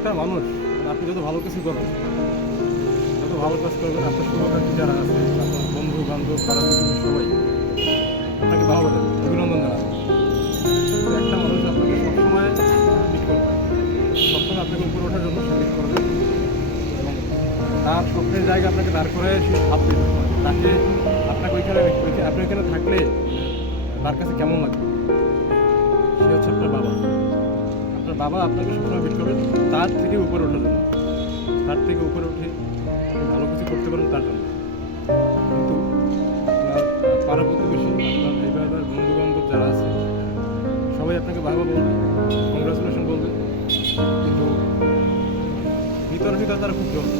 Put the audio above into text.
একটা মানুষ আপনি যত ভালো কিছু করেন, যত ভালো কাজ করবেন, আপনার শুভাকাঙ্ক্ষী যারা আছে, আপনার বন্ধু বান্ধব পাড়া প্রতিবেশী সবাই আপনাকে ভালো দেবে, অভিনন্দন জানাবে। তো একটা মানুষ আপনাকে সবসময় হিট করবে, সবসময় আপনাকে উপরে ওঠার জন্য সে হিট করবে এবং তার স্বপ্নের জায়গা আপনাকে দাঁড় করে সে ভাববে তাকে আপনাকে আপনি ওইখানে থাকলে তার কাছে কেমন লাগবে। সে হচ্ছে আপনার বাবা। আপনার বাবা আপনাকে সবসময় হিট করবে তার থেকে উপরে ওঠার জন্য, তার থেকে উপরে উঠে আপনি ভালো কিছু করতে পারেন তার জন্য। কিন্তু আপনার পাড়া প্রতিবেশী, আপনার ভাই ব্রাদার, বন্ধু বান্ধব যারা আছে সবাই আপনাকে বাবা বলবে, কংগ্রাচুলেশন বলবে, কিন্তু ভিতর ভিতর তারা খুব জ্বলবে।